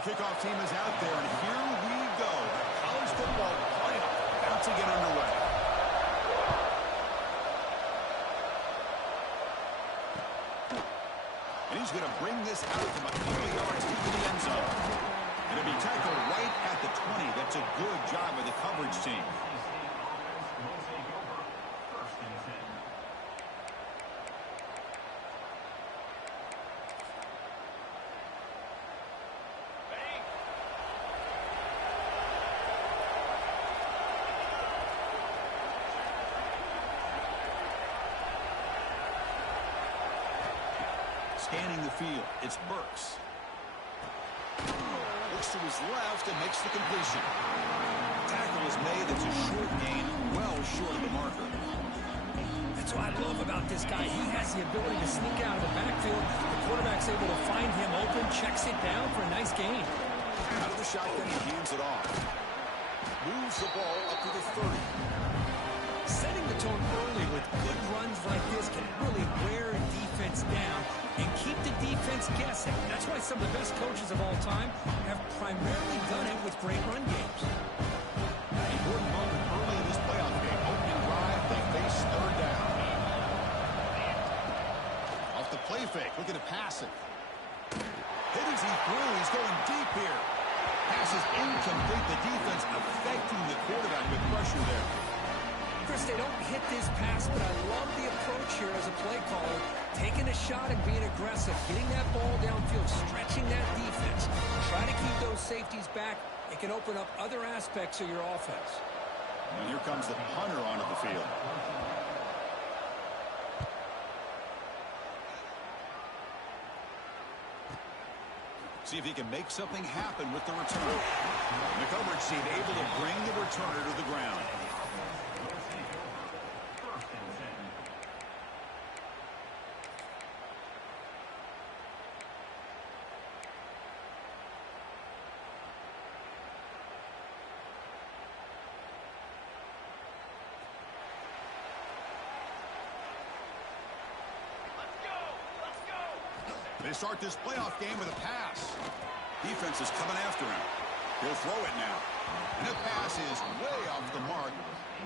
The kickoff team is out there, and here we go. College football playoff about to get underway. And he's going to bring this out from a couple of yards into the end zone. It'll be tackled right at the 20. That's a good job by the coverage team. Scanning the field, it's Burks. Looks to his left and makes the completion. Tackle is made. It's a short gain, well short of the marker. That's what I love about this guy. He has the ability to sneak out of the backfield. The quarterback's able to find him open, checks it down for a nice gain. Out of the shotgun, he hands it off. Moves the ball up to the 30. Setting the tone early with good runs like this can really wear a defense down and keep the defense guessing. That's why some of the best coaches of all time have primarily done it with great run games. An important moment early in this playoff game. Opening drive, they face third down. Off the play fake, looking to pass it. Hit as he threw, he's going deep here. Pass is incomplete. The defense affecting the quarterback with pressure there. Chris, they don't hit this pass, but I love the approach here as a play caller. Taking a shot and being aggressive, getting that ball downfield, stretching that defense. Try to keep those safeties back. It can open up other aspects of your offense. And here comes the punter onto the field. See if he can make something happen with the return. The coverage team able to bring the returner to the ground. They start this playoff game with a pass. Defense is coming after him. He'll throw it now. And the pass is way off the mark.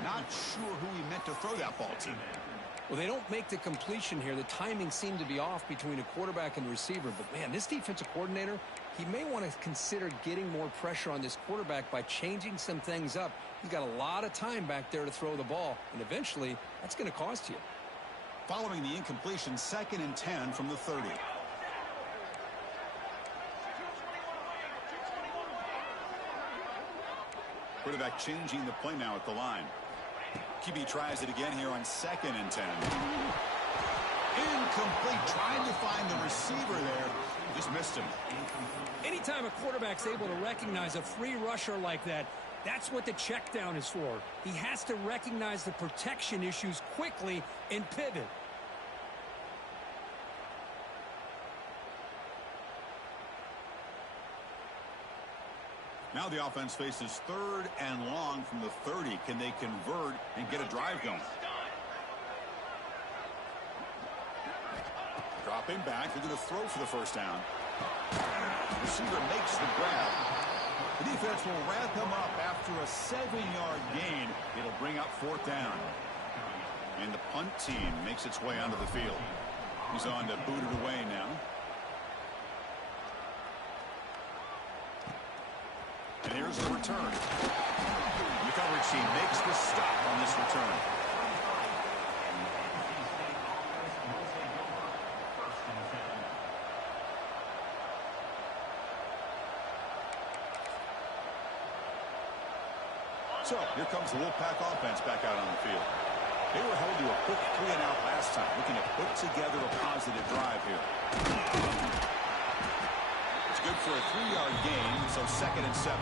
Not sure who he meant to throw that ball to. Well, they don't make the completion here. The timing seemed to be off between a quarterback and receiver. But, man, this defensive coordinator, he may want to consider getting more pressure on this quarterback by changing some things up. He's got a lot of time back there to throw the ball. And eventually, that's going to cost you. Following the incompletion, 2nd and 10 from the 30. Quarterback changing the play now at the line. QB tries it again here on 2nd and 10. Incomplete. Trying to find the receiver there. Just missed him. Anytime a quarterback's able to recognize a free rusher like that, that's what the check down is for. He has to recognize the protection issues quickly and pivot. Now the offense faces 3rd and long from the 30. Can they convert and get a drive going? Dropping back. They're going to throw for the first down. Receiver makes the grab. The defense will wrap him up after a 7-yard gain. It'll bring up 4th down. And the punt team makes its way onto the field. He's on to boot it away now. And here's the return. The coverage team makes the stop on this return. So, here comes the Wolfpack offense back out on the field. They were held to a quick 3-and-out last time, looking to put together a positive drive here. Good for a 3-yard gain, so 2nd and 7.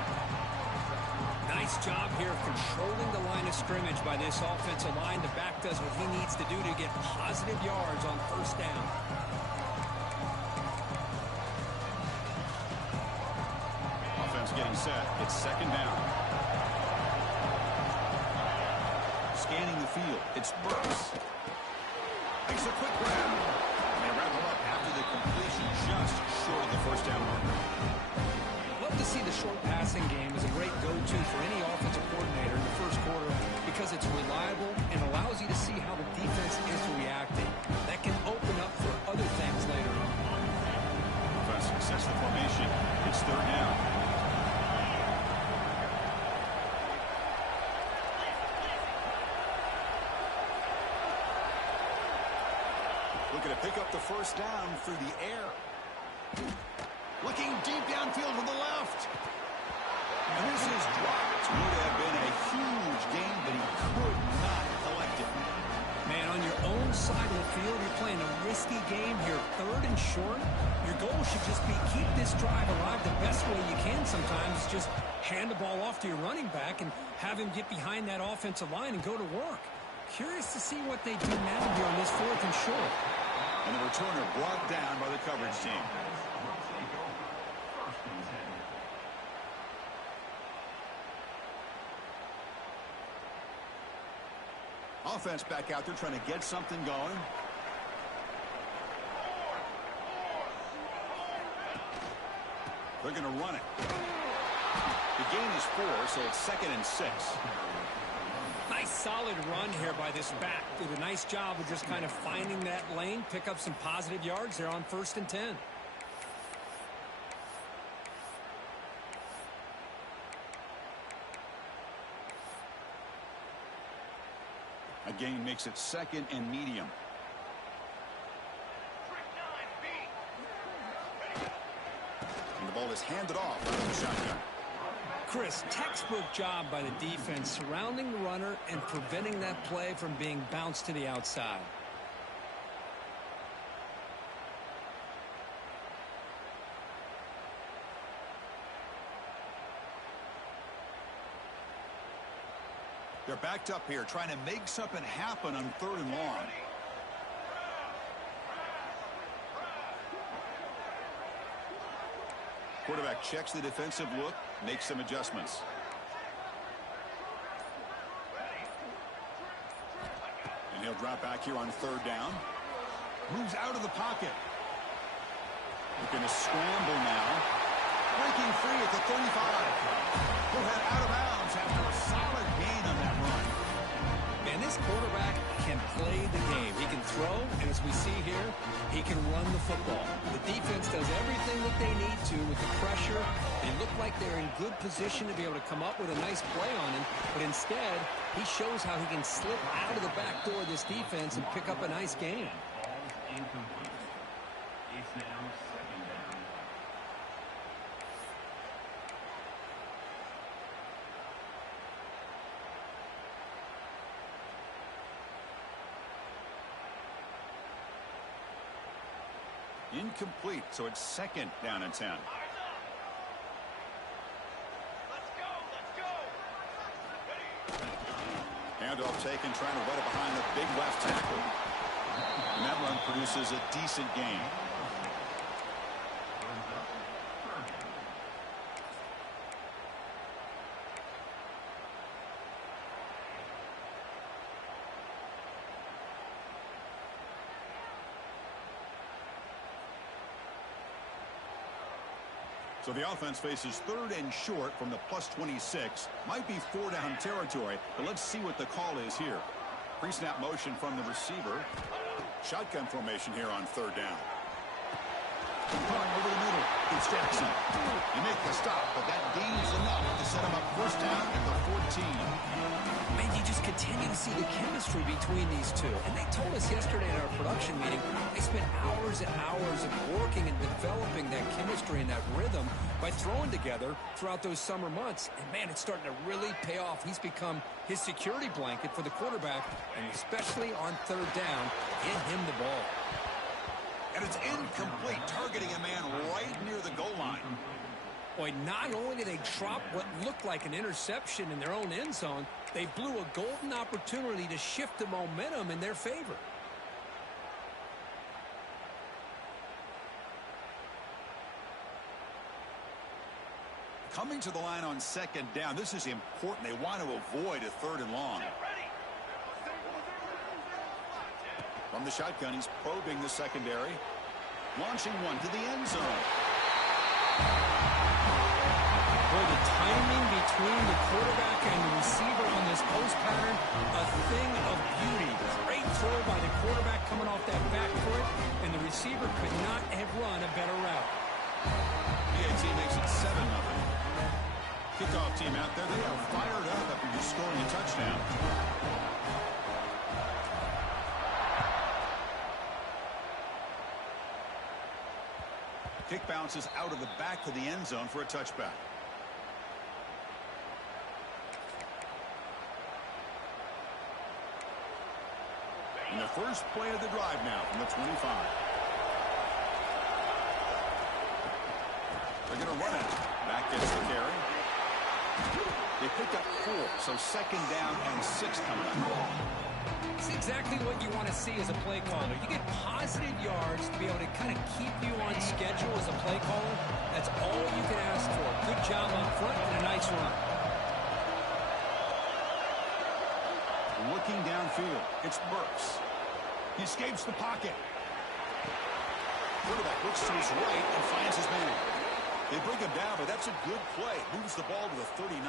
Nice job here of controlling the line of scrimmage by this offensive line. The back does what he needs to do to get positive yards on 1st down. Offense getting set. It's 2nd down. Scanning the field. It's Burks. Makes a quick grab. And they wrap him up after the completion just short of the 1st down marker. Love short passing game is a great go-to for any offensive coordinator in the first quarter because it's reliable and allows you to see how the defense is reacting. That can open up for other things later on. Success the formation. It's third down. Looking to pick up the first down through the air. Looking deep downfield to the left. And this is dropped. Would have been a huge gain, but he could not collect it. Man, on your own side of the field, you're playing a risky game here. Third and short. Your goal should just be keep this drive alive the best way you can sometimes. Just hand the ball off to your running back and have him get behind that offensive line and go to work. Curious to see what they do now here on this fourth and short. And the returner brought down by the coverage team. Offense back out there trying to get something going. They're going to run it. The gain is 4, so it's 2nd and 6. Nice solid run here by this back. Did a nice job of just kind of finding that lane, pick up some positive yards there on 1st and 10. A gain makes it 2nd and medium. And the ball is handed off out of the shotgun. Chris, textbook job by the defense surrounding the runner and preventing that play from being bounced to the outside. They're backed up here trying to make something happen on 3rd and long. Quarterback checks the defensive look, makes some adjustments. And he'll drop back here on 3rd down. Moves out of the pocket. Looking to scramble now. Breaking free at the 35. He'll head out of bounds after a solid gain on that run. And this quarterback can play the game. He can throw, and as we see here, he can run the football. The defense does everything that they need to with the pressure. They look like they're in good position to be able to come up with a nice play on him, but instead, he shows how he can slip out of the back door of this defense and pick up a nice gain. Incomplete. It's now 2nd down. Incomplete, so it's 2nd down and 10. Let's go. Handoff taken, trying to run it behind the big left tackle. And that run produces a decent gain. So the offense faces 3rd and short from the +26. Might be 4-down territory, but let's see what the call is here. Pre-snap motion from the receiver. Shotgun formation here on 3rd down. Over the middle. It's Jackson. They make the stop, but that gain is enough to set him up 1st down at the 14. Man, you just continue to see the chemistry between these two. And they told us yesterday in our production meeting, they spent hours and hours of working and developing that chemistry and that rhythm by throwing together throughout those summer months. And, man, it's starting to really pay off. He's become his security blanket for the quarterback, and especially on 3rd down, get him the ball. And it's incomplete, targeting a man right near the goal line. Boy, not only did they drop what looked like an interception in their own end zone, they blew a golden opportunity to shift the momentum in their favor. Coming to the line on 2nd down, this is important. They want to avoid a 3rd and long. From the shotgun, he's probing the secondary. Launching one to the end zone. Boy, the timing between the quarterback and the receiver on this post pattern, a thing of beauty. Great throw by the quarterback coming off that back foot, and the receiver could not have run a better route. PAT makes it 7-0. Kickoff team out there, they are fired up after just scoring a touchdown. Kick bounces out of the back of the end zone for a touchback. And the first play of the drive now from the 25. They're going to run it. Back gets the carry. They picked up 4, so second down and 6 coming up. It's exactly what you want to see as a play caller. You get positive yards to be able to kind of keep you on schedule as a play caller. That's all you can ask for. Good job up front and a nice run. Looking downfield, it's Burks. He escapes the pocket. Quarterback looks to his right and finds his man. They bring him down, but that's a good play. Moves the ball to the 39.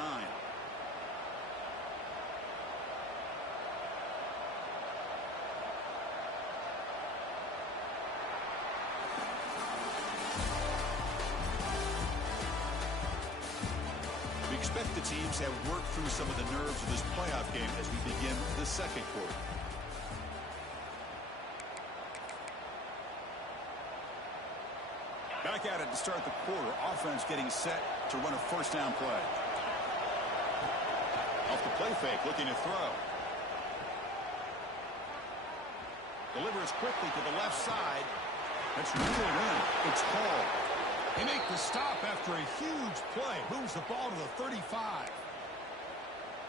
We expect the teams have worked through some of the nerves of this playoff game as we begin the second quarter. Back at it to start the quarter. Offense getting set to run a first down play. Off the play fake, looking to throw. Delivers quickly to the left side. That's reeled in. It's called. They make the stop after a huge play. Moves the ball to the 35.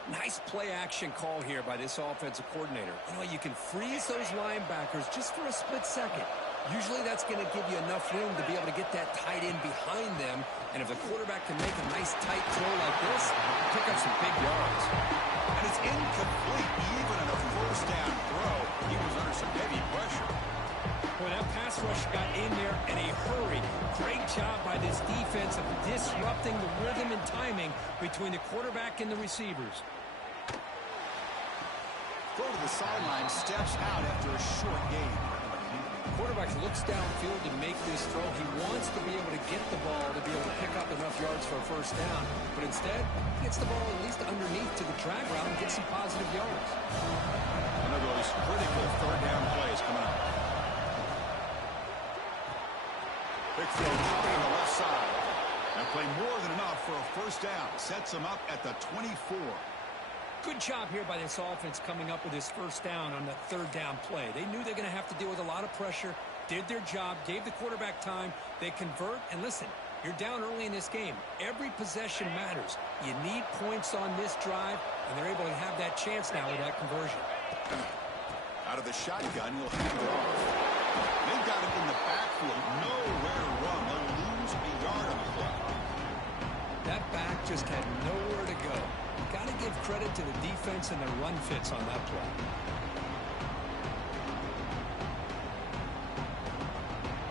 Nice play action call here by this offensive coordinator. You know, you can freeze those linebackers just for a split second. Usually that's going to give you enough room to be able to get that tight end behind them. And if the quarterback can make a nice tight throw like this, pick up some big yards. And it's incomplete. Even in a first down throw, he was under some heavy pressure. Boy, that pass rush got in there in a hurry. Great job by this defense of disrupting the rhythm and timing between the quarterback and the receivers. Throw to the sideline, steps out after a short gain. Quarterback looks downfield to make this throw. He wants to be able to get the ball to be able to pick up enough yards for a first down. But instead, he gets the ball at least underneath to the drag route and gets some positive yards. One of those critical third down plays coming up. Big throw dropping on the left side. That play more than enough for a first down. Sets him up at the 24. Good job here by this offense coming up with his first down on the third down play. They knew they're going to have to deal with a lot of pressure, did their job, gave the quarterback time. They convert, and listen, you're down early in this game. Every possession matters. You need points on this drive, and they're able to have that chance now with that conversion. Out of the shotgun, he'll hand it off. They've got him in the backfield. Nowhere to run. They'll lose a yard on the play. That back just had nowhere to go. Got to give credit to the defense and their run fits on that play.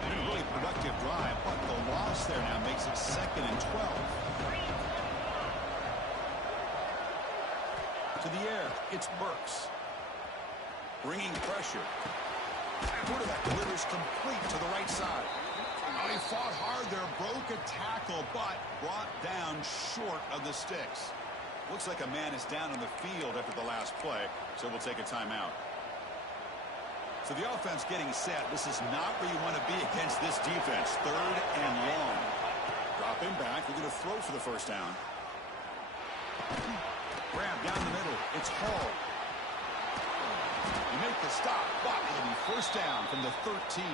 And a really productive drive, but the loss there now makes it 2nd and 12. To the air, it's Burks. Bringing pressure. Quarterback delivers complete to the right side. Oh, he fought hard there, broke a tackle, but brought down short of the sticks. Looks like a man is down on the field after the last play, so we'll take a timeout. So the offense getting set. This is not where you want to be against this defense. 3rd and long. Drop him back. We're going to throw for the first down. Grab down the middle. It's Hall. They make the stop, but it'll be first down from the 13.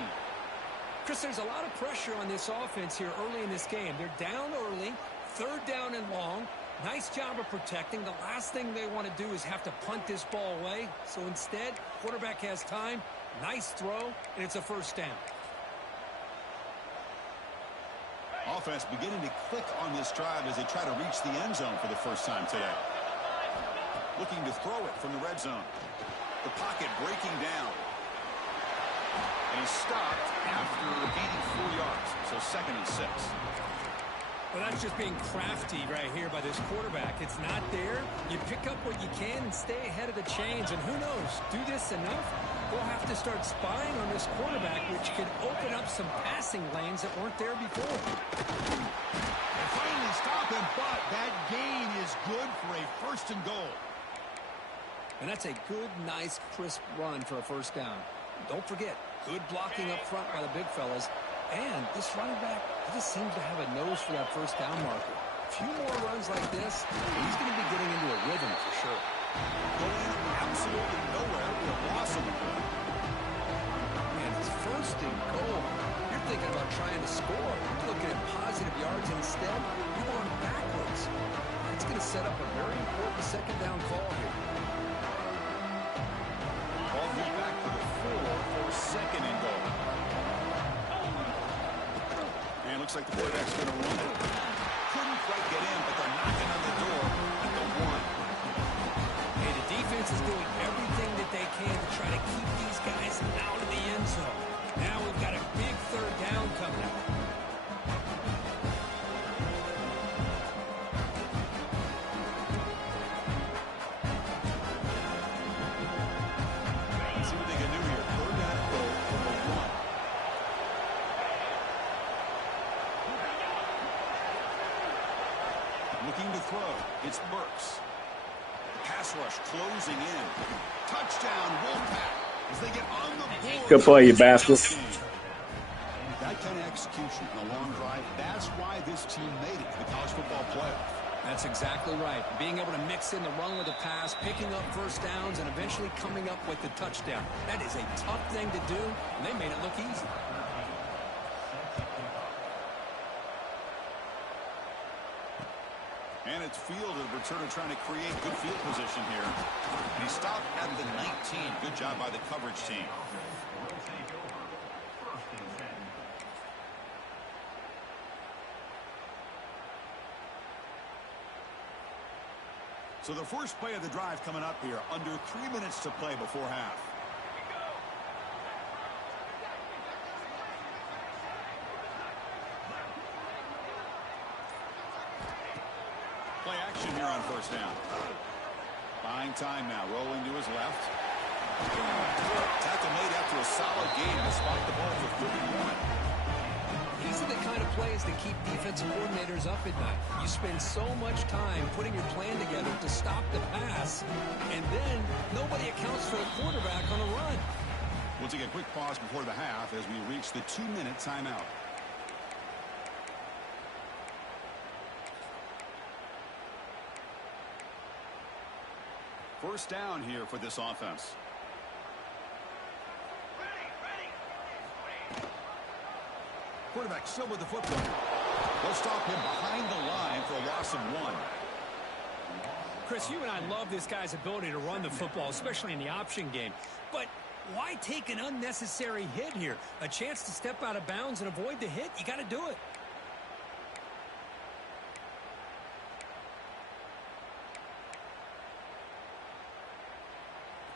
Chris, there's a lot of pressure on this offense here early in this game. They're down early, 3rd down and long. Nice job of protecting. The last thing they want to do is have to punt this ball away. So instead, quarterback has time. Nice throw, and it's a first down. Offense beginning to click on this drive as they try to reach the end zone for the first time today. Looking to throw it from the red zone. The pocket breaking down. And he's stopped after gaining 4 yards. So 2nd and 6. Well, that's just being crafty right here by this quarterback. It's not there. You pick up what you can and stay ahead of the chains. And who knows, do this enough, we'll have to start spying on this quarterback, which could open up some passing lanes that weren't there before. They finally stop him, but that gain is good for a 1st and goal. And that's a good, nice, crisp run for a 1st down. Don't forget, good blocking up front by the big fellas. And this running back, he just seems to have a nose for that 1st down marker. A few more runs like this, he's going to be getting into a rhythm for sure. Going absolutely nowhere with a loss of the ball. Man, it's 1st and goal. You're thinking about trying to score. You're looking at positive yards instead. You're going backwards. That's going to set up a very important 2nd down call here. Ball moved back to the 4 for 2nd and goal. And looks like the quarterback's going to run it. Couldn't quite get in, but they're knocking on the door at the 1. Hey, the defense is doing everything that they can to try to keep these guys out of the end zone. Now we've got a big 3rd down coming up. Let's see what they can do here. 3rd down and goal from the 1. Looking to throw. It's Burks. Pass rush closing in. Touchdown, Wolfpack. As they get on the board. Good play, you bastards. That kind of execution on a long drive, that's why this team made it to the college football playoff. That's exactly right. Being able to mix in the run with the pass, picking up 1st downs, and eventually coming up with the touchdown. That is a tough thing to do, and they made it look easy. And it's fielded, returner trying to create good field position here. And he stopped at the 19. Good job by the coverage team. So the first play of the drive coming up here. Under 3 minutes to play before half. Play action here on 1st down. Buying time now. Rolling to his left. Tackle made after a solid gain to spot the ball for 31. These are the kind of plays that keep defensive coordinators up at night. You spend so much time putting your plan together to stop the pass, and then nobody accounts for the quarterback on a run. We'll take a quick pause before the half as we reach the 2-minute timeout. First down here for this offense. Quarterback still with the football. They'll stop him behind the line for a loss of 1. Chris, you and I love this guy's ability to run the football, especially in the option game. But why take an unnecessary hit here? A chance to step out of bounds and avoid the hit? You got to do it.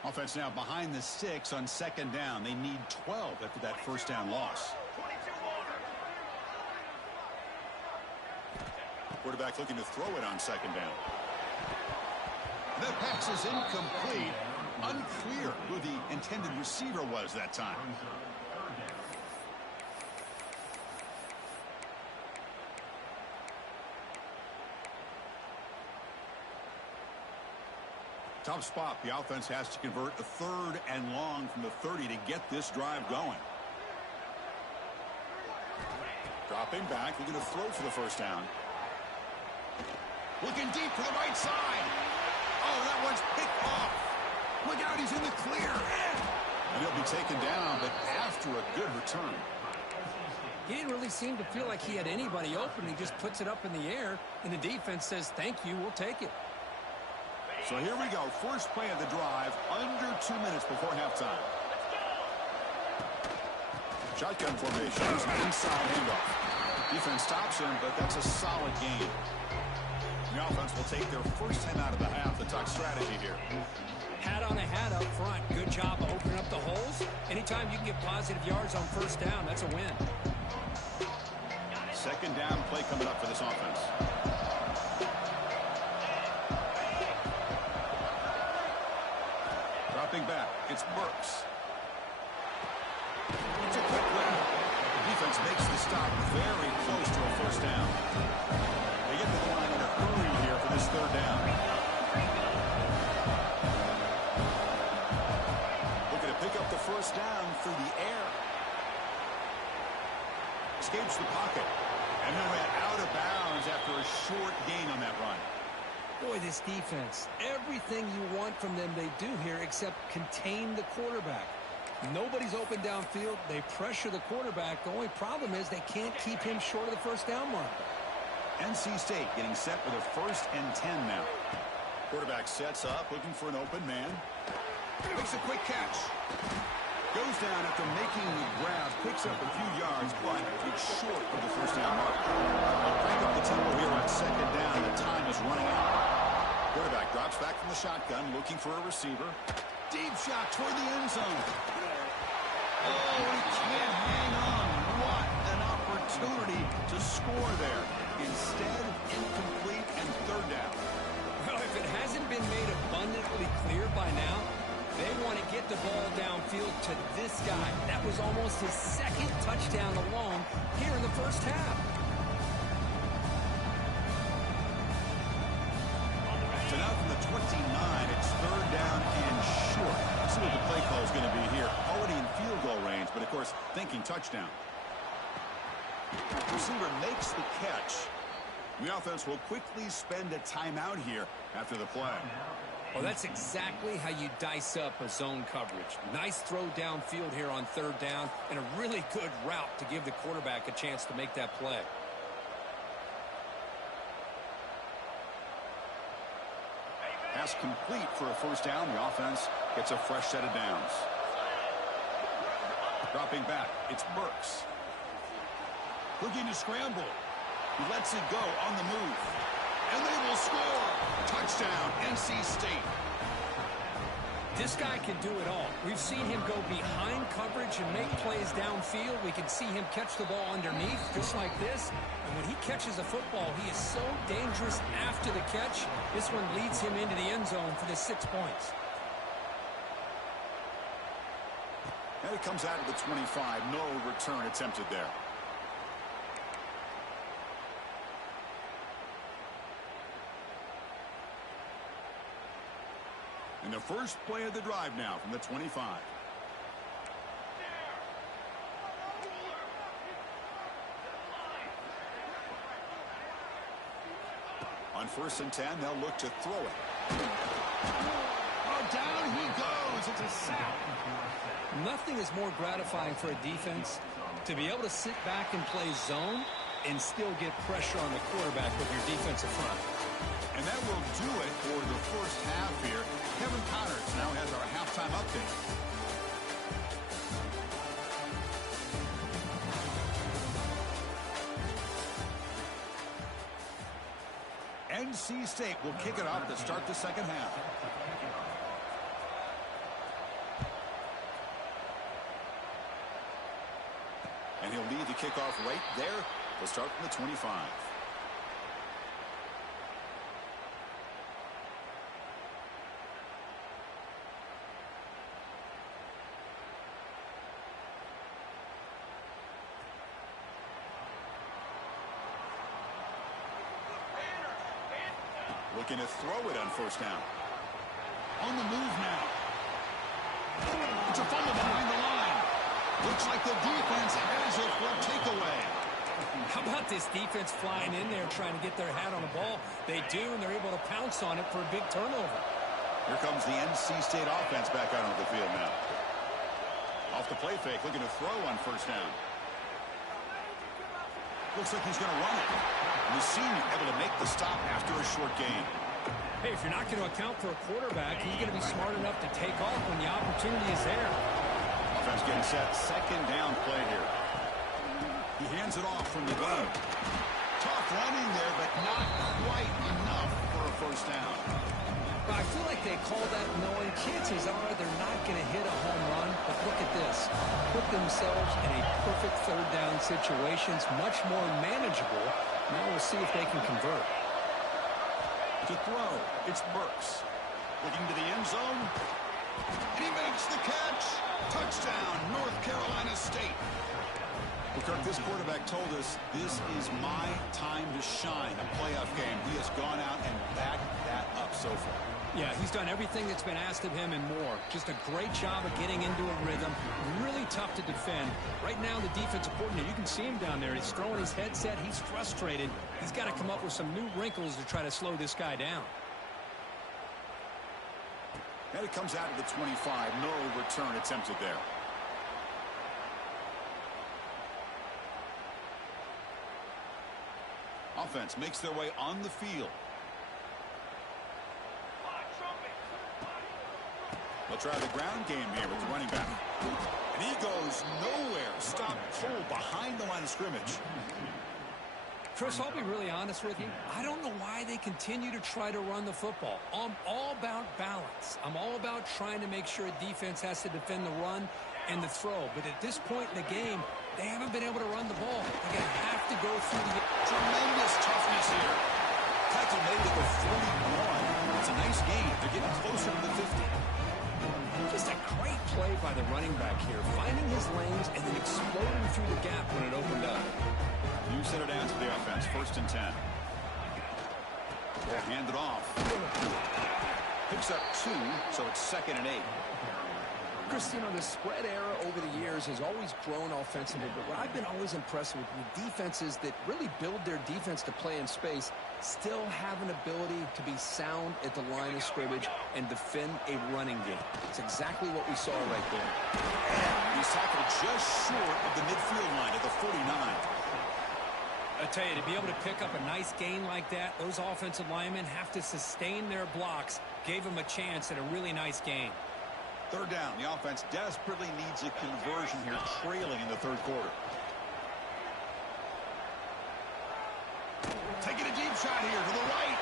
Offense now behind the 6 on 2nd down. They need 12 after that 1st down loss. Quarterback looking to throw it on 2nd down. That pass is incomplete. Unclear who the intended receiver was that time. Tough spot. The offense has to convert a 3rd and long from the 30 to get this drive going. Dropping back, looking to throw for the 1st down. Looking deep for the right side. Oh, that one's picked off. Look out, he's in the clear. And he'll be taken down, but after a good return. He didn't really seem to feel like he had anybody open. He just puts it up in the air, and the defense says, thank you, we'll take it. So here we go. First play of the drive, under 2 minutes before halftime. Shotgun formation. Inside handoff. Defense stops him, but that's a solid gain. The offense will take their first 10 out of the half. The tuck strategy here. Hat on a hat up front. Good job of opening up the holes. Anytime you can get positive yards on 1st down, that's a win. second down play coming up for this offense. Dropping back, it's Burks. It's a quick grab. The defense makes the stop very close to a first down. They get to the line in a hurry here for this third down. Looking to pick up the first down through the air. Escapes the pocket. And then ran out of bounds after a short gain on that run. Boy, this defense, everything you want from them they do here except contain the quarterback. Nobody's open downfield. They pressure the quarterback. The only problem is they can't keep him short of the first down mark. NC State getting set with a 1st and 10 now. Quarterback sets up, looking for an open man. Makes a quick catch. Goes down after making the grab, picks up a few yards, but it's short of the first down mark. They'll break up the tempo here on second down. The time is running out. Quarterback drops back from the shotgun, looking for a receiver. Deep shot toward the end zone. Oh, he can't hang on. What an opportunity to score there. Instead, incomplete and third down. Well, if it hasn't been made abundantly clear by now, they want to get the ball downfield to this guy. That was almost his second touchdown alone here in the first half. So now from the 29, it's third down and short. Let's see what the play call is going to be here. Already in field goal range, but of course, thinking touchdown. Receiver makes the catch. The offense will quickly spend a timeout here after the play. Well, that's exactly how you dice up a zone coverage. Nice throw downfield here on third down, and a really good route to give the quarterback a chance to make that play. Pass complete for a first down. The offense gets a fresh set of downs. Dropping back, it's Burks. Looking to scramble. He lets it go on the move. And they will score. Touchdown, NC State. This guy can do it all. We've seen him go behind coverage and make plays downfield. We can see him catch the ball underneath, just like this. And when he catches a football, he is so dangerous after the catch. This one leads him into the end zone for the 6 points. And it comes out of the 25. No return attempted there. And the first play of the drive now from the 25. On 1st and 10, they'll look to throw it. Oh, down he goes. It's a sack. Nothing is more gratifying for a defense to be able to sit back and play zone and still get pressure on the quarterback with your defensive front. And that will do it for the first half here. Kevin Connors now has our halftime update. NC State will kick it off to start the second half. And he'll lead the kickoff right there to start from the 25. Looking to throw it on 1st down. On the move now. It's a fumble behind the line. Looks like the defense has it for a takeaway. How about this defense flying in there trying to get their hat on the ball? They do, and they're able to pounce on it for a big turnover. Here comes the NC State offense back out onto the field now. Off the play fake, looking to throw on 1st down. Looks like he's going to run it. And the senior able to make the stop after a short gain. Hey, if you're not going to account for a quarterback, he's going to be smart enough to take off when the opportunity is there. Offense getting set. Second down play here. He hands it off from the gun. Tough running there, but not quite enough for a first down. But I feel like they call that knowing chances are they're not going to hit a home run. But look at this. Put themselves in a perfect third down situation. It's much more manageable. Now we'll see if they can convert. To throw, it's Burks. Looking to the end zone. And he makes the catch. Touchdown, North Carolina State. Well, Kirk, this quarterback told us this is my time to shine, a playoff game. He has gone out and backed that up so far. Yeah, he's done everything that's been asked of him and more. Just a great job of getting into a rhythm. Really tough to defend. Right now, the defensive coordinator, you can see him down there. He's throwing his headset. He's frustrated. He's got to come up with some new wrinkles to try to slow this guy down. And it comes out to the 25. No return attempted there. Offense makes their way on the field. They'll try the ground game here with the running back. And he goes nowhere. Stop cold behind the line of scrimmage. Chris, I'll be really honest with you. I don't know why they continue to try to run the football. I'm all about balance. I'm all about trying to make sure a defense has to defend the run and the throw. But at this point in the game, they haven't been able to run the ball. They're going to have to go through the... Tremendous toughness here. Tackle made at the 41. It's a nice gain. They're getting closer to the 50. Just a great play by the running back here, finding his lanes and then exploding through the gap when it opened up. You set it down to the offense. 1st and 10. Hand it off. Picks up 2, so it's 2nd and 8. Chris, you know, the spread era over the years has always grown offensively, but what I've been always impressed with defenses that really build their defense to play in space still have an ability to be sound at the line of scrimmage and defend a running game. It's exactly what we saw right there. He's tackled just short of the midfield line at the 49. I tell you, to be able to pick up a nice gain like that, those offensive linemen have to sustain their blocks. Gave them a chance at a really nice gain. 3rd down. The offense desperately needs a conversion here, trailing in the 3rd quarter. Taking a deep shot here to the right.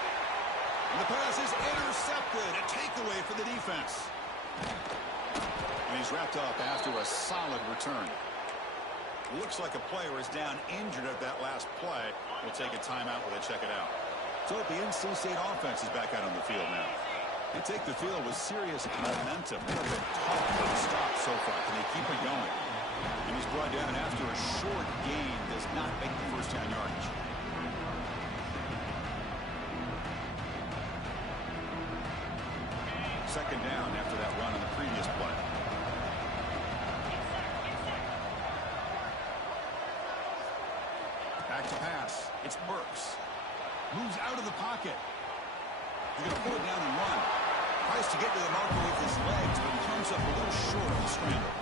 And the pass is intercepted. A takeaway for the defense. And he's wrapped up after a solid return. Looks like a player is down injured at that last play. We'll take a timeout while they check it out. So the NC State offense is back out on the field now. They take the field with serious momentum. They've been tough to stop so far. Can they keep it going? And he's brought down after a short gain. Does not make the 1st down yardage. Second down after that run on the previous play. Back to pass. It's Burks. Moves out of the pocket. He's going to pull it down and run. Tries to get to the marker with his legs, but he comes up a little short on the scramble.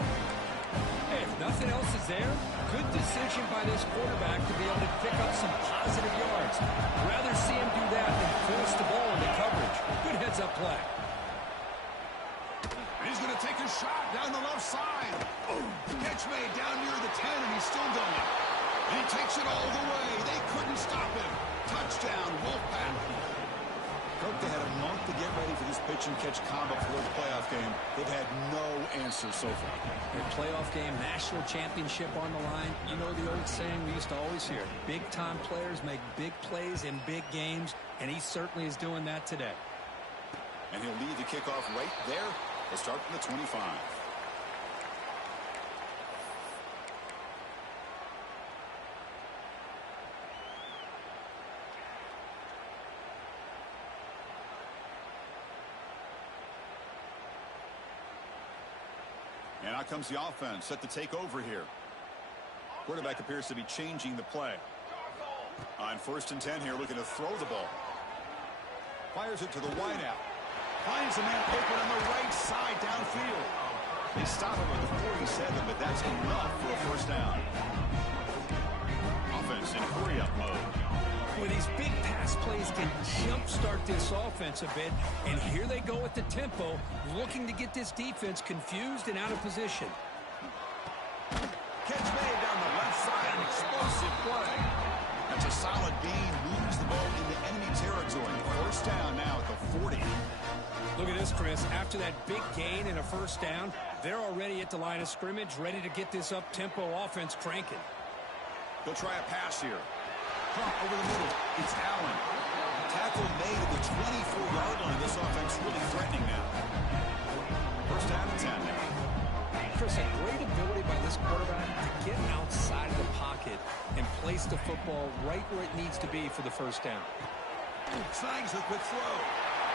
Hey, if nothing else is there, good decision by this quarterback to be able to pick up some positive yards. Rather see him do that than force the ball into coverage. Good heads-up play. And he's going to take a shot down the left side. Catch made down near the 10, and he's still going. And he takes it all the way. They couldn't stop him. Touchdown, Wolfpack. Coach, they had a month to get ready for this pitch-and-catch combo for the playoff game. They've had no answer so far. Their playoff game, national championship on the line. You know the old saying we used to always hear. Big-time players make big plays in big games, and he certainly is doing that today. And he'll lead the kickoff right there. They'll start from the 25. And out comes the offense, set to take over here. Quarterback appears to be changing the play. On 1st and 10 here, looking to throw the ball. Fires it to the wideout. Finds a man open on the right side downfield. They stop him at the 47, but that's enough for a 1st down. Offense in hurry-up mode. Well, these big pass plays can jumpstart this offense a bit, and here they go at the tempo, looking to get this defense confused and out of position. Catch made down the left side, an explosive play. That's a solid gain, moves the ball into enemy territory. 1st down now at the 40. Look at this, Chris. After that big gain and a 1st down, They're already at the line of scrimmage, ready to get this up-tempo offense cranking. They'll try a pass here. Caught over the middle. It's Allen. Tackle made at the 24-yard line. This offense really threatening now. First down and 10 now. Chris, a great ability by this quarterback to get outside of the pocket and place the football right where it needs to be for the first down. Slangs the quick throw.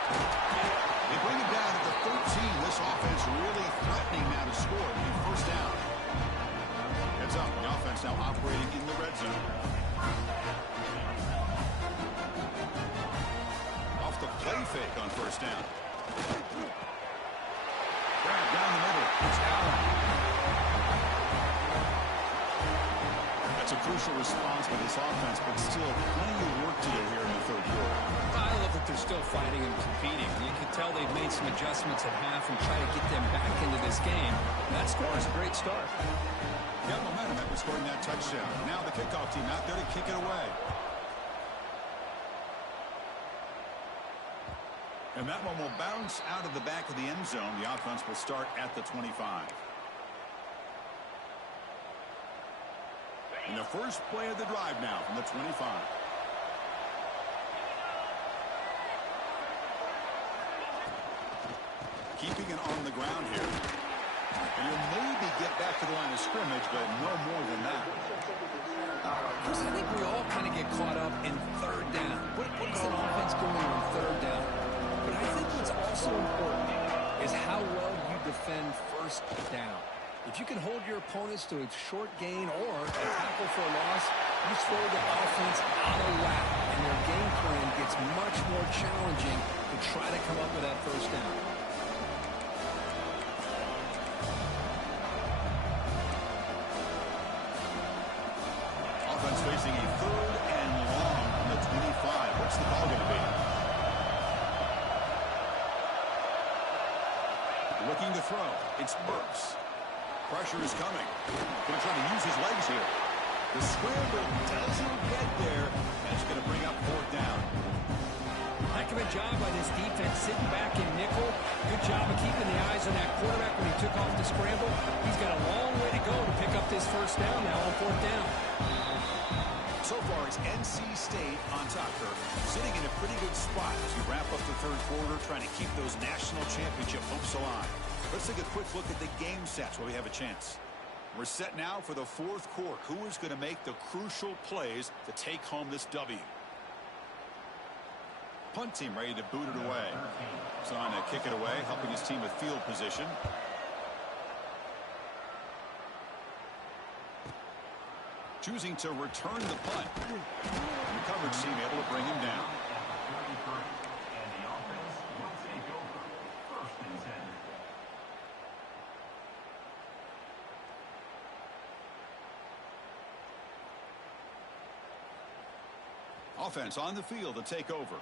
They bring it down at the 13. This offense really threatening now to score. First down. Heads up. The offense now operating in the red zone. Off the play fake on first down. Grab down the middle. It's Allen. That's a crucial response by this offense, but still plenty of work to do here in the third quarter. I love that they're still fighting and competing. You can tell they've made some adjustments at half and try to get them back into this game. That score is a great start. Got momentum after scoring that touchdown. Now the kickoff team out there to kick it away. And that one will bounce out of the back of the end zone. The offense will start at the 25. And the first play of the drive now from the 25. Keeping it on the ground here. And you'll maybe get back to the line of scrimmage, but no more than that. Chris, I think we all kind of get caught up in third down. What is an offense doing on third down? But I think what's also important is how well you defend first down. If you can hold your opponents to a short gain or a tackle for a loss, you throw the offense out of whack, and their game plan gets much more challenging to try to come up with that first down. Offense facing a third and long from the 25. What's the call going to be? Looking to throw. It's Burks. Pressure is coming. Going to try to use his legs here. The scramble doesn't get there. That's going to bring up fourth down. Heck of a job by this defense sitting back in nickel. Good job of keeping the eyes on that quarterback when he took off the scramble. He's got a long way to go to pick up this first down now on fourth down. So far, it's NC State on top, Kirk, sitting in a pretty good spot as we wrap up the third quarter, trying to keep those national championship hopes alive. Let's take a quick look at the game stats while we have a chance. We're set now for the fourth quarter. Who is going to make the crucial plays to take home this W? Punt team ready to boot it away. He's on to kick it away, helping his team with field position. Choosing to return the punt. And the coverage team able to bring him down. Offense on the field to take over.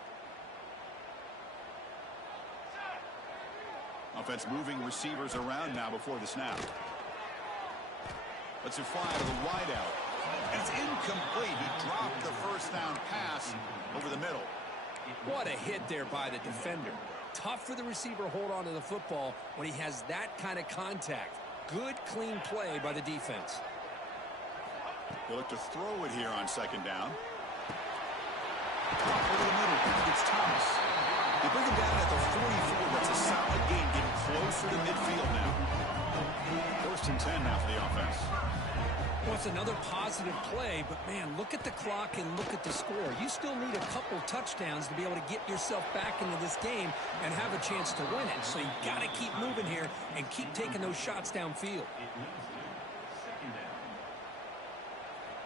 Offense moving receivers around now before the snap. Let's it fly to the wideout. It's incomplete. He dropped the first down pass over the middle. What a hit there by the defender. Tough for the receiver to hold on to the football when he has that kind of contact. Good, clean play by the defense. They look to throw it here on second down. Over the middle. It's Thomas. They bring him down at the 44. That's a solid gain, getting closer to midfield now. First and 10 now for the offense. Well, it's another positive play, but man, look at the clock and look at the score. You still need a couple touchdowns to be able to get yourself back into this game and have a chance to win it. So you got to keep moving here and keep taking those shots downfield.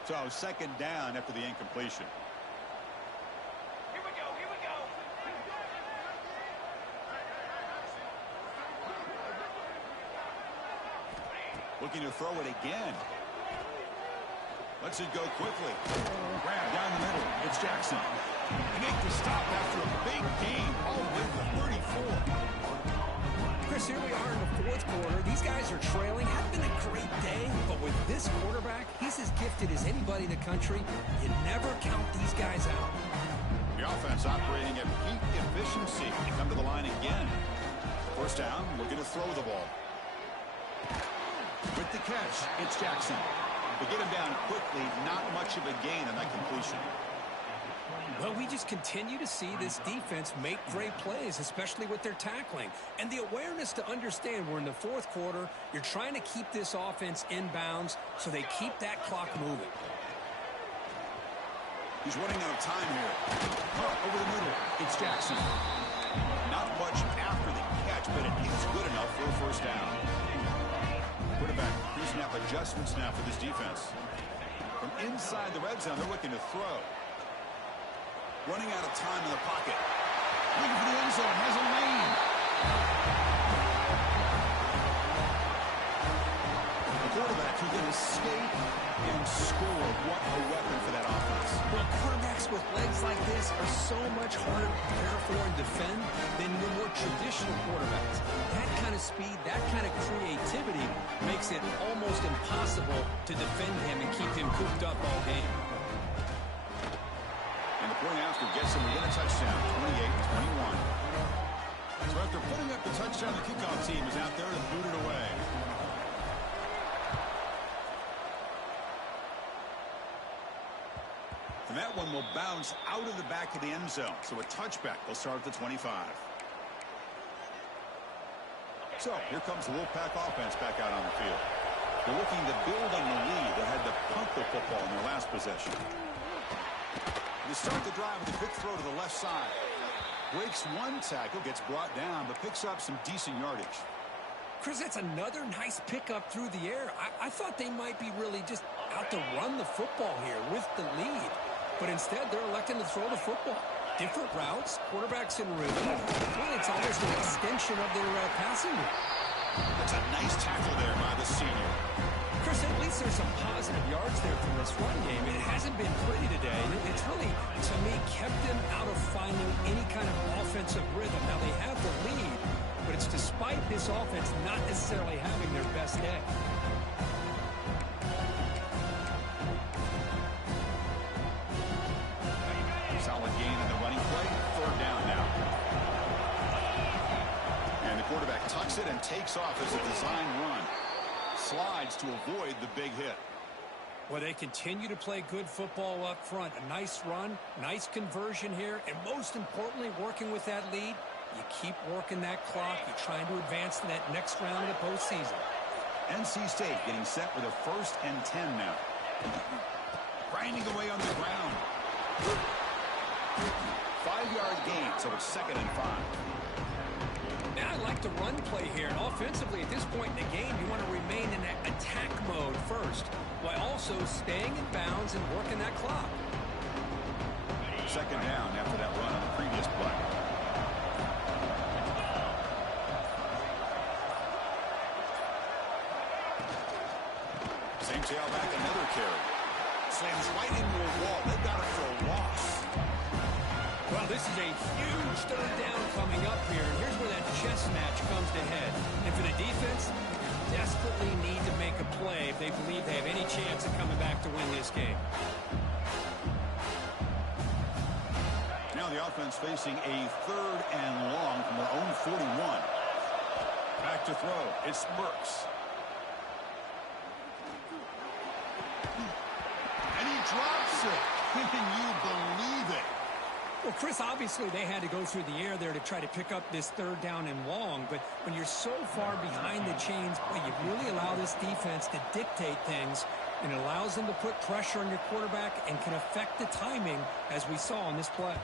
So second down after the incompletion. Here we go, here we go. Looking to throw it again. Lets it go quickly. Grab down the middle. It's Jackson. They make the stop after a big gain all the way to 34. Chris, here we are in the fourth quarter. These guys are trailing. Had been a great day, but with this quarterback, he's as gifted as anybody in the country. You never count these guys out. The offense operating at peak efficiency. They come to the line again. First down, looking to throw the ball. make the catch. It's Jackson. They get him down quickly. Not much of a gain on that completion. Well, we just continue to see this defense make great plays, especially with their tackling. And the awareness to understand we're in the fourth quarter, you're trying to keep this offense in bounds so they keep that clock moving. He's running out of time here. Over the middle. It's Jackson. Not much after the catch, but it is good enough for a first down. Quarterback pre-snap adjustments now for this defense. From inside the red zone, they're looking to throw. Running out of time in the pocket. Looking for the end zone. Has a lane. The quarterback who can escape and score. What a weapon for that offense. Well, quarterbacks with legs like this are so much harder to prepare for and defend than your more traditional quarterbacks. That kind of speed, that kind of creativity makes it almost impossible to defend him and keep him cooped up all game. And the point after gets him within a touchdown, 28-21. So after putting up the touchdown, the kickoff team is out there to boot it away. And that one will bounce out of the back of the end zone. So a touchback will start at the 25. So here comes the Wolfpack offense back out on the field. They're looking to build on the lead. They had to punt the football in their last possession. They start the drive with a quick throw to the left side. Breaks one tackle, gets brought down, but picks up some decent yardage. Chris, that's another nice pickup through the air. I thought they might be really just out to run the football here with the lead. But instead, they're electing to throw the football. Different routes, quarterbacks in rhythm. Well, it's almost an extension of their passing route. That's a nice tackle there by the senior. Chris, at least there's some positive yards there from this run game. It hasn't been pretty today. It's really, to me, kept them out of finding any kind of offensive rhythm. Now, they have the lead, but it's despite this offense not necessarily having their best day. Solid gain in the running play. Third down now. And the quarterback tucks it and takes off as a design run. Slides to avoid the big hit. Well, they continue to play good football up front. A nice run, nice conversion here, and most importantly, working with that lead, you keep working that clock. You're trying to advance to that next round of the postseason. NC State getting set with a 1st and 10 now. Grinding away on the ground. 5-yard gain, so it's 2nd and 5. Now, I like the run play here. And offensively, at this point in the game, you want to remain in that attack mode first, while also staying in bounds and working that clock. 2nd down after that run on the previous play. Same tailback, another carry. Slams right into a wall. They've got it for a loss. Well, this is a huge 3rd down coming up here. And here's where that chess match comes to head. And for the defense, they desperately need to make a play if they believe they have any chance of coming back to win this game. Now the offense facing a 3rd and long from their own 41. Back to throw. It's Burks. And he drops it. Can you believe it? Well, Chris, obviously they had to go through the air there to try to pick up this 3rd down and long, but when you're so far behind the chains, you really allow this defense to dictate things, and it allows them to put pressure on your quarterback and can affect the timing, as we saw on this play.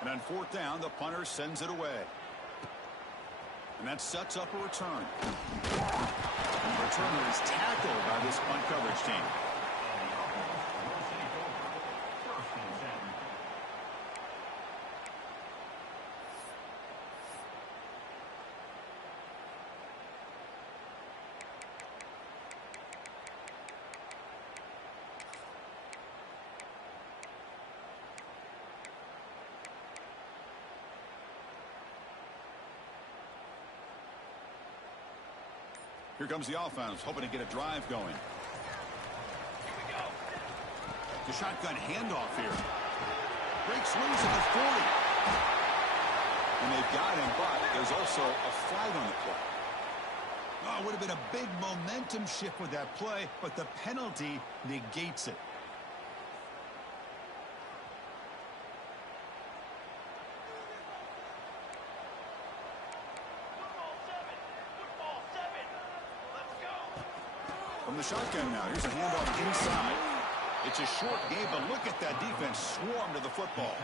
And on 4th down, the punter sends it away. And that sets up a return. The returner is tackled by this punt coverage team. Here comes the offense, hoping to get a drive going. The shotgun handoff here. Breaks loose at the 40. And they've got him, but there's also a flag on the play. Oh, it would have been a big momentum shift with that play, but the penalty negates it. Football 7. Let's go. From the shotgun now, here's a handoff inside. It's a short game, but look at that defense swarm to the football.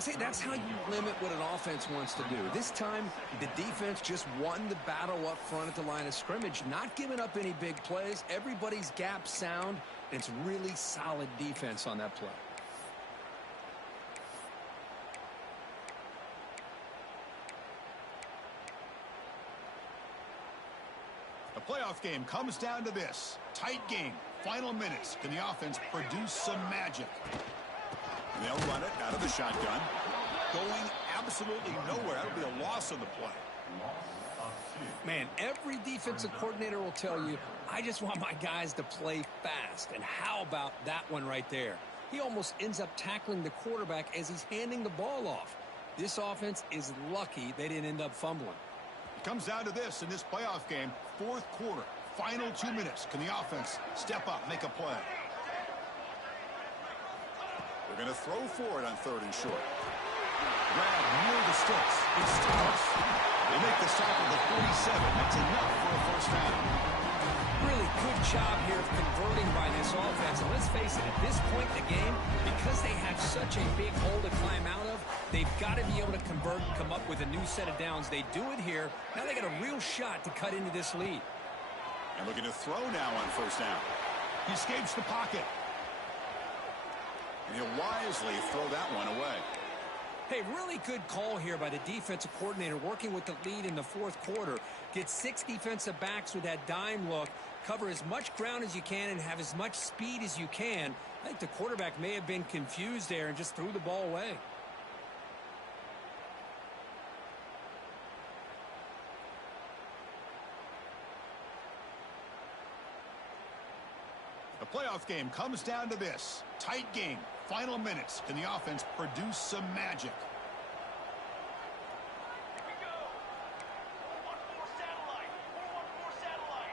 See, that's how you limit what an offense wants to do. This time, the defense just won the battle up front at the line of scrimmage, not giving up any big plays. Everybody's gap sound. It's really solid defense on that play. The playoff game comes down to this. Tight game. Final minutes. Can the offense produce some magic? They'll run it out of the shotgun. Going absolutely nowhere. That'll be a loss of the play. Man, every defensive coordinator will tell you, I just want my guys to play fast. And how about that one right there? He almost ends up tackling the quarterback as he's handing the ball off. This offense is lucky they didn't end up fumbling. It comes down to this in this playoff game. Fourth quarter. Final 2 minutes. Can the offense step up, make a play? They're going to throw for it on 3rd and short. Grab near the sticks. It's Thomas. They make the stop at the 47. That's enough for a first down. Really good job here of converting by this offense. And let's face it, at this point in the game, because they have such a big hole to climb out of, they've got to be able to convert and come up with a new set of downs. They do it here. Now they got a real shot to cut into this lead. And looking to throw now on first down. He escapes the pocket. And he'll wisely throw that one away. Hey, really good call here by the defensive coordinator working with the lead in the fourth quarter. Get 6 defensive backs with that dime look. Cover as much ground as you can and have as much speed as you can. I think the quarterback may have been confused there and just threw the ball away. The playoff game comes down to this. Tight game. Final minutes. Can the offense produce some magic? Here we go. 4-1-4 satellite. 4-1-4 satellite.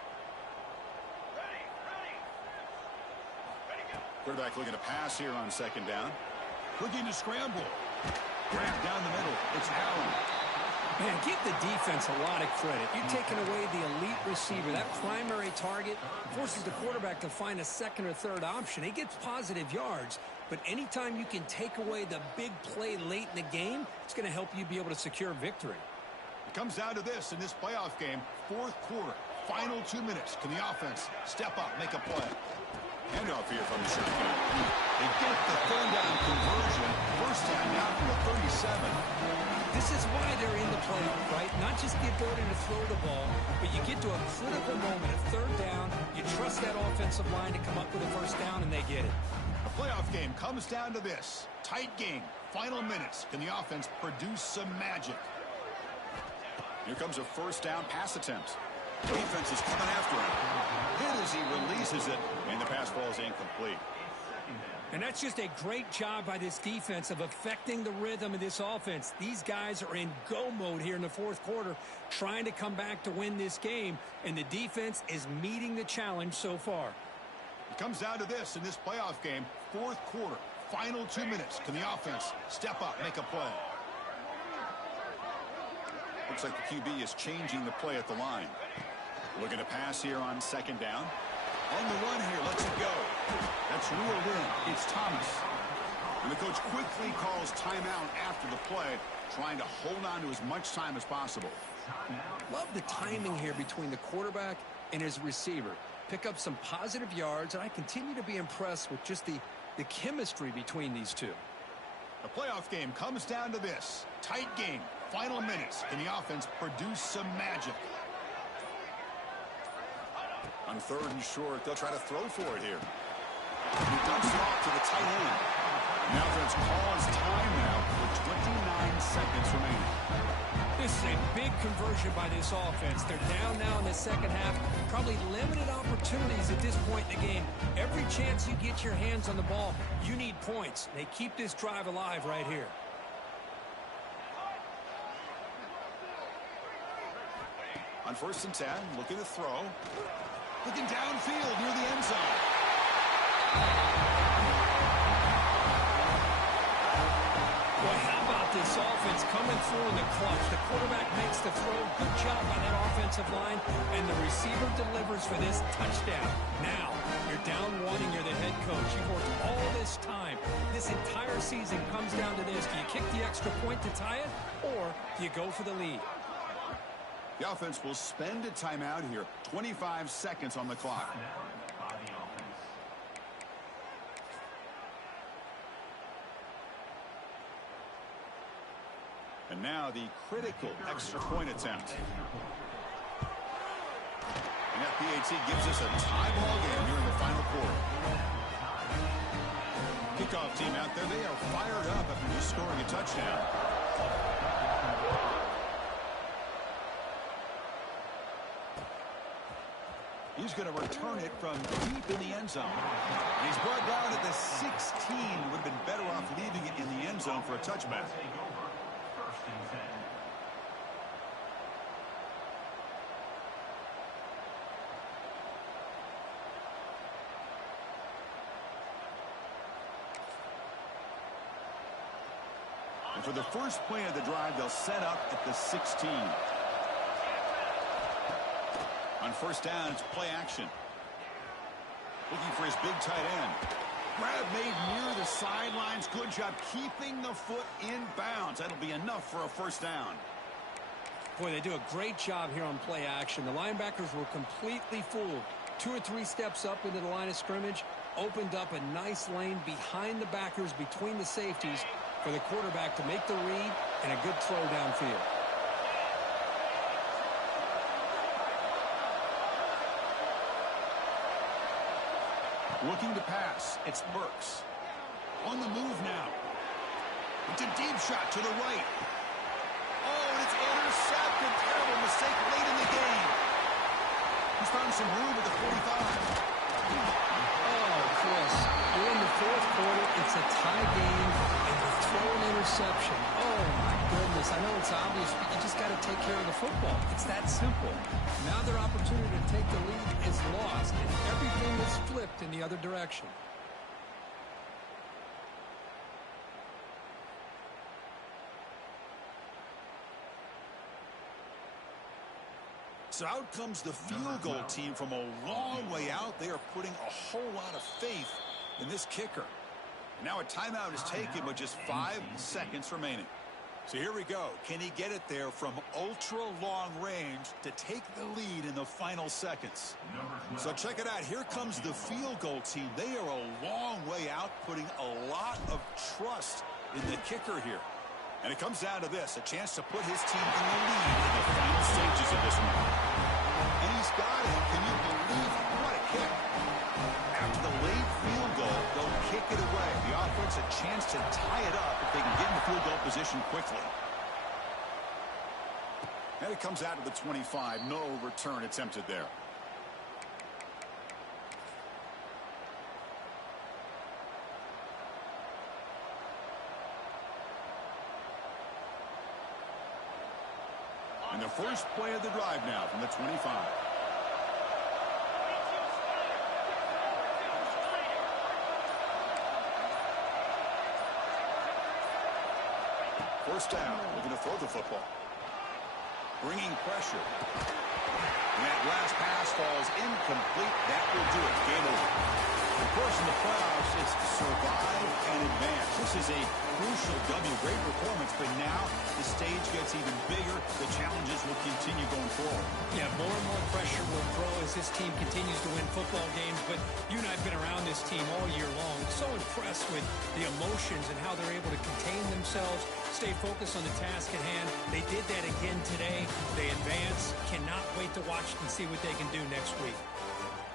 Ready. Ready, go. Quarterback looking to pass here on second down. Looking to scramble. Grab down the middle. It's Allen. Man, give the defense a lot of credit. You're taking away the elite receiver. That primary target forces the quarterback to find a second or third option. He gets positive yards, but anytime you can take away the big play late in the game, it's going to help you be able to secure victory. It comes down to this in this playoff game. Fourth quarter. Final 2 minutes. Can the offense step up, make a play? Handoff here from the shotgun. They get the third down conversion. First down now from the 37. This is why they're in the playoff, right? Not just the ability to throw the ball, but you get to a critical moment, a third down, you trust that offensive line to come up with a first down, and they get it. The playoff game comes down to this. Tight game. Final minutes. Can the offense produce some magic? Here comes a first down pass attempt. The defense is coming after him. Hit as he releases it, and the pass ball is incomplete. And that's just a great job by this defense of affecting the rhythm of this offense. These guys are in go mode here in the fourth quarter, trying to come back to win this game, and the defense is meeting the challenge so far. It comes down to this in this playoff game. Fourth quarter. Final 2 minutes. Can the offense step up, make a play? Looks like the QB is changing the play at the line. Looking to pass here on second down. On the run here, lets it go. That's reeled in. It's Thomas. And the coach quickly calls timeout after the play, trying to hold on to as much time as possible. Love the timing here between the quarterback and his receiver. Pick up some positive yards, and I continue to be impressed with just the chemistry between these two. The playoff game comes down to this. Tight game. Final minutes. Can the offense produce some magic? On 3rd and short, they'll try to throw for it here. He dumps it off to the tight end. Now offense calls time now with 29 seconds remaining. This is a big conversion by this offense. They're down now in the second half. Probably limited opportunities at this point in the game. Every chance you get your hands on the ball, you need points. They keep this drive alive right here. On On 1st and 10, looking to throw. Looking downfield near the end zone. Boy, how about this offense coming through in the clutch? The quarterback makes the throw. Good job by that offensive line. And the receiver delivers for this touchdown. Now, you're down 1 and you're the head coach. You've worked all this time. This entire season comes down to this. Do you kick the extra point to tie it, or do you go for the lead? The offense will spend a timeout here. 25 seconds on the clock. And now the critical extra point attempt. And that PAT gives us a tie ball game here in the final quarter. Kickoff team out there, they are fired up after just scoring a touchdown. He's going to return it from deep in the end zone. And he's brought down at the 16. Would have been better off leaving it in the end zone for a touchback. And for the first play of the drive, they'll set up at the 16. On 1st down, it's play action. Looking for his big tight end. Grab made near the sidelines. Good job keeping the foot in bounds. That'll be enough for a 1st down. Boy, they do a great job here on play action. The linebackers were completely fooled. 2 or 3 steps up into the line of scrimmage, opened up a nice lane behind the backers, between the safeties, for the quarterback to make the read and a good throw downfield. Looking to pass. It's Burks. On the move now. It's a deep shot to the right. Oh, and it's intercepted. Terrible mistake late in the game. He's found some room at the 45. Oh, Chris, we're in the 4th quarter. It's a tie game, and you throw an interception. Oh, my goodness. I know it's obvious, but you just got to take care of the football. It's that simple. Now their opportunity to take the lead is lost, and everything is flipped in the other direction. So out comes the field goal team from a long way out. They are putting a whole lot of faith in this kicker. Now a timeout is taken with just 5 seconds remaining. So here we go. Can he get it there from ultra long range to take the lead in the final seconds? So check it out. Here comes the field goal team. They are a long way out, putting a lot of trust in the kicker here. And it comes down to this, a chance to put his team in the lead in the final stages of this one. And he's got it. Can you believe it? What a kick. After the late field goal, they'll kick it away. The offense a chance to tie it up if they can get in the field goal position quickly. And it comes out to the 25. No return attempted there. And the first play of the drive now from the 25. First down, looking to throw the football. Bringing pressure. And that last pass falls incomplete. That will do it. Game over. Of course, in the playoffs, it's survive and advance. This is a crucial W. Great performance, but now the stage gets even bigger. The challenges will continue going forward. Yeah, more and more pressure will grow as this team continues to win football games, but you and I have been around this team all year long. So impressed with the emotions and how they're able to contain themselves, stay focused on the task at hand. They did that again today. They advance. Cannot wait to watch and see what they can do next week.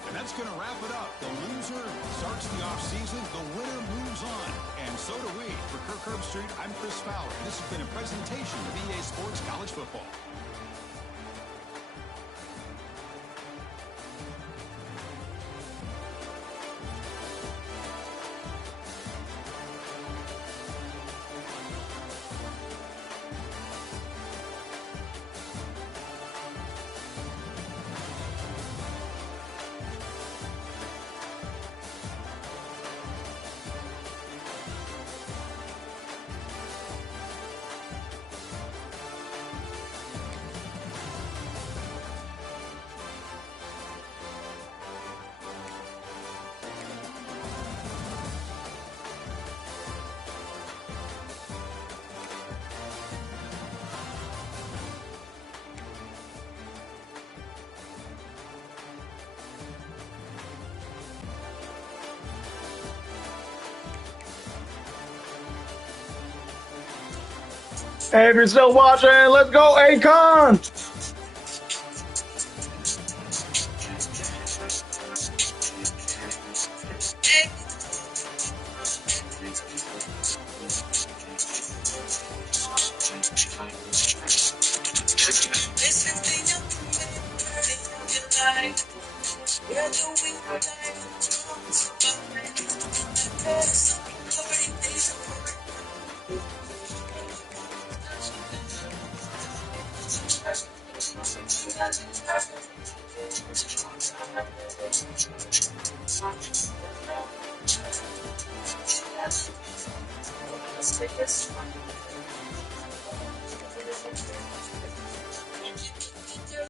And that's going to wrap it up. The loser starts the offseason. The winner moves on. And so do we. For Kirk Herbstreit, I'm Chris Fowler. This has been a presentation of EA Sports College Football. Hey, if you're still watching, let's go, Akon!